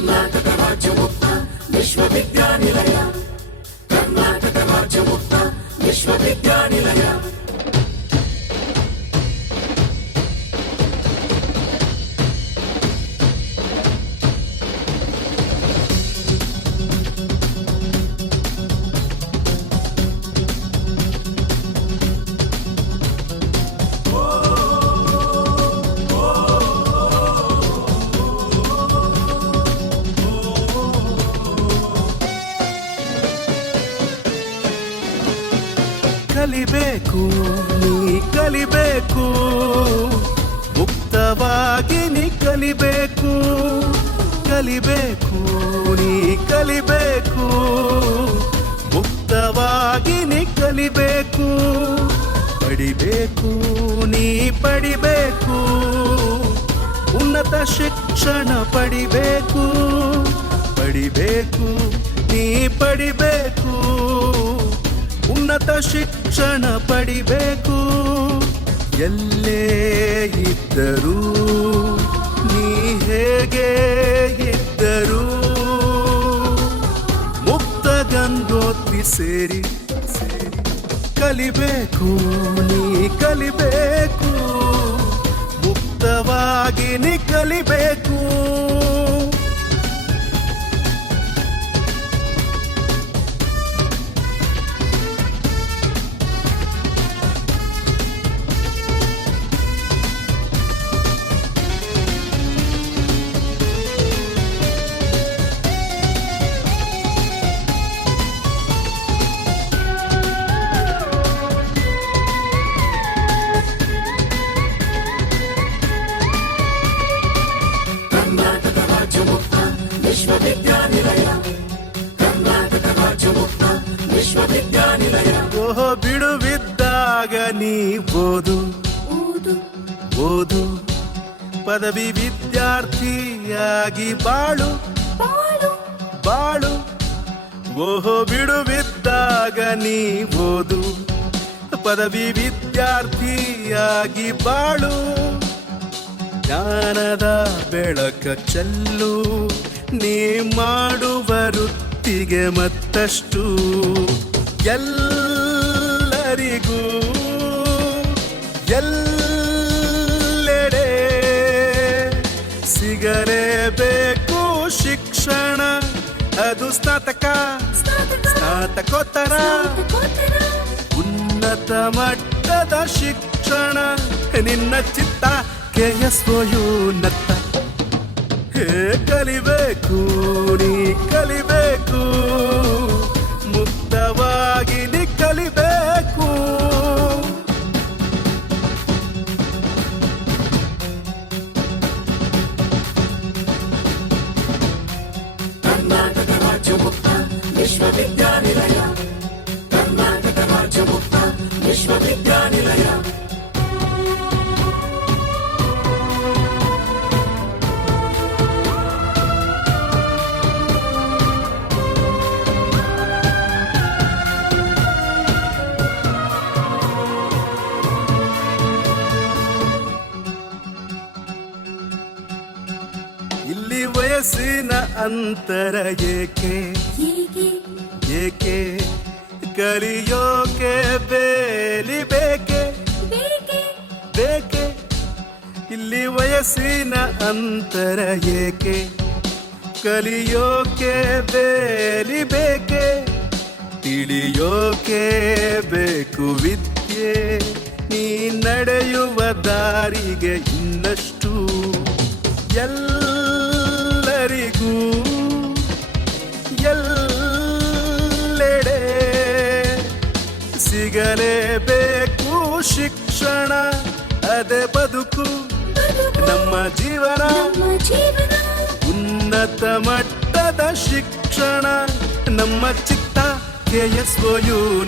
ಕರ್ನಾಟಕ ರಾಜ್ಯ ಮುಕ್ತ ವಿಶ್ವವಿದ್ಯಾನಿಲಯ ಕರ್ನಾಟಕ ರಾಜ್ಯ ಮುಕ್ತ ವಿಶ್ವವಿದ್ಯಾನಿಲಯ ಕಲಿಬೇಕು, ನೀ ಕಲಿಬೇಕು, ಮುಕ್ತವಾಗಿ ನೀ ಕಲಿಬೇಕು ಕಲಿಬೇಕು, ನೀ ಕಲಿಬೇಕು, ಮುಕ್ತವಾಗಿ ನೀ ಕಲಿಬೇಕು, ಪಡಿಬೇಕು, ನೀ ಪಡಿಬೇಕು, ಉನ್ನತ ಶಿಕ್ಷಣ ಪಡಿಬೇಕು ಪಡಿಬೇಕು, ನೀ ಪಡಿಬೇಕು, ಉನ್ನತ ಶಿಕ್ಷಣ ಪಡಿಬೇಕು. ಎಲ್ಲೇ ಇದ್ದರೂ ನೀ ಹೇಗೆ ಇದ್ದರೂ ಮುಕ್ತ ಗಂಗೋತ್ರಿ ಸೇರಿ ಸೇರಿ ಕಲಿಬೇಕು, ನೀ ಕಲಿಬೇಕು. ಮುಕ್ತವಾಗಿ ನೀ ಕಲಿಬೇಕು. ವಿಶ್ವವಿದ್ಯಾನಿಲಯ. ಕರ್ನಾಟಕ ರಾಜ್ಯ ಮುಕ್ತ ವಿಶ್ವವಿದ್ಯಾನಿಲಯ. ಓಹೋ ಬಿಡುವಿದ್ದಾಗ ನೀ ಓದು. ಓದು. ಓದು ಪದವಿ ವಿದ್ಯಾರ್ಥಿಯಾಗಿ ಬಾಳು. ಬಾಳು. ಬಾಳು. ಓಹೋ ಬಿಡುವಿದ್ದಾಗ ನೀ ಓದು ಪದವಿ ವಿದ್ಯಾರ್ಥಿಯಾಗಿ ಬಾಳು. ಜ್ಞಾನದ ಬೆಳಕ ಚೆಲ್ಲು. ನೀ ಮಾಡುವ ವೃತ್ತಿಗೆ ಮತ್ತಷ್ಟು ಎಲ್ಲರಿಗೂ ಎಲ್ಲೆಡೆ ಸಿಗಲೇಬೇಕು ಶಿಕ್ಷಣ. ಅದು ಸ್ನಾತಕ. ಸ್ನಾತಕೋತ್ತರ. ಉನ್ನತ ಮಟ್ಟದ ಶಿಕ್ಷಣ. ನಿನ್ನ ಚಿತ್ತ ಕೆ ಎಸ್ ನತ್ತ. ಹೇ ಕಲಿಬೇಕು ನೀ ಕಲಿಬೇಕು ಮುಕ್ತವಾಗಿ ನೀ ಕಲಿಬೇಕು ಕರ್ನಾಟಕ ರಾಜ್ಯ ಮುಕ್ತ ವಿಶ್ವವಿದ್ಯಾನಿಲಯ ಕರ್ನಾಟಕ ರಾಜ್ಯ ಮುಕ್ತ ವಿಶ್ವವಿದ್ಯಾನಿಲಯ ಇಲ್ಲಿ ವಯಸ್ಸಿನ ಅಂತರ ಏಕೆ? ಏಕೆ? ಕಲಿಯೋಕೆ ಬೇಲಿ ಬೇಕೆ? ಬೇಕೆ. ಇಲ್ಲಿ ವಯಸ್ಸಿನ ಅಂತರ ಏಕೆ? ಕಲಿಯೋಕೆ ಬೇಲಿ ಬೇಕೆ? ತಿಳಿಯೋಕೆ ಬೇಕು ವಿದ್ಯೆ? ನೀ ನಡೆಯುವ ದಾರಿಗೆ ಇನ್ನಷ್ಟು? ಎಲ್ಲರಿಗೂ ಎಲ್ಲೆಡೆ ಸಿಗಲೇಬೇಕು ಶಿಕ್ಷಣ ಅದೇ ಬದುಕು ನಮ್ಮ ಜೀವನ ಉನ್ನತ ಮಟ್ಟದ ಶಿಕ್ಷಣ ನಮ್ಮ ಚಿತ್ತ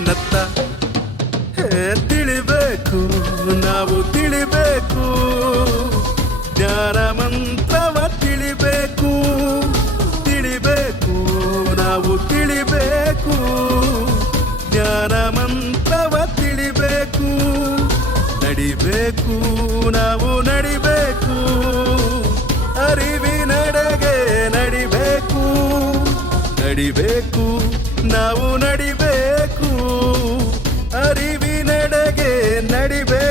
ನತ್ತ. ತಿಳಿಬೇಕು ನಾವು ತಿಳಿಬೇಕು ಜ್ಞಾನ ನಾವು ತಿಳಿಬೇಕು. ಜ್ಞಾನ ಮಂತ್ರವ ತಿಳಿಬೇಕು. ನಡಿಬೇಕು, ನಾವು ನಡಿಬೇಕು. ಅರಿವಿನಡೆಗೆ ನಡಿಬೇಕು. ನಡಿಬೇಕು, ನಾವು ನಡಿಬೇಕು. ಅರಿವಿನಡೆಗೆ ನಡಿಬೇಕು.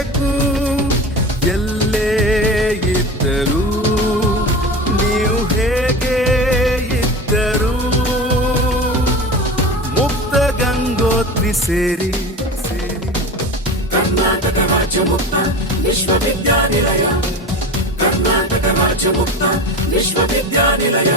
ಸೇರಿ ಸೇರಿ ಕರ್ನಾಟಕ ರಾಜ್ಯ ಮುಕ್ತ ವಿಶ್ವವಿದ್ಯಾನಿಲಯ. ಕರ್ನಾಟಕ ರಾಜ್ಯ ಮುಕ್ತ ವಿಶ್ವವಿದ್ಯಾನಿಲಯ.